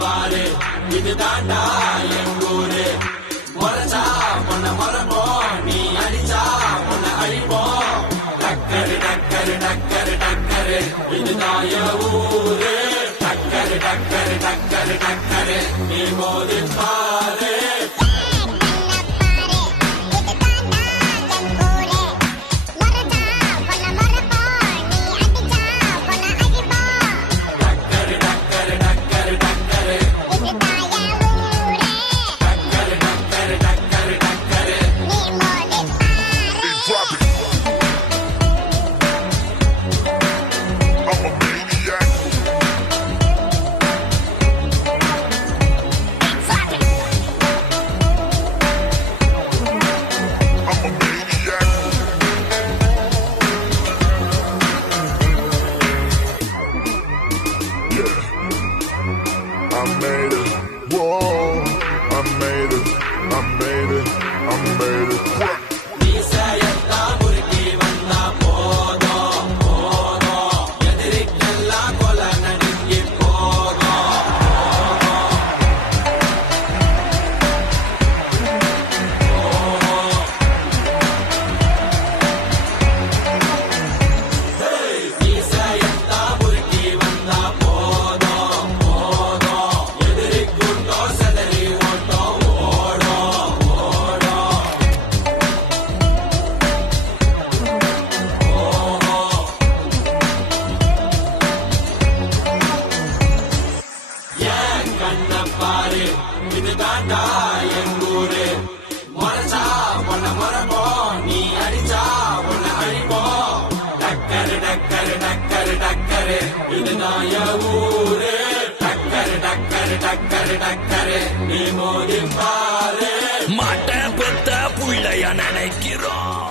பாரு இது தாண்டா எங்கூரு முறைச்சா பொண்ண முறைப்போம் நீ அடிச்சா பொண்ண அழிப்போம் டக்கரு டக்கரு டக்கரு டக்கரு இதுதான் என் ஊரு டக்கரு டக்கரு டக்கரு டக்கரு நீ போது பாரு I made it. Whoa. பாரு இது தாண்டா முறைச்சா பொண்ண முறைப்போம் நீ அடிச்சா பொண்ண அழிப்போம் டக்கரு டக்கரு டக்கரு டக்கரு இதுதான் என் ஊரு டக்கரு டக்கரு டக்கரு டக்கரு நீ மோதி பாரு மாட்ட பெத்த புள்ளைய நினைக்கிறோம்.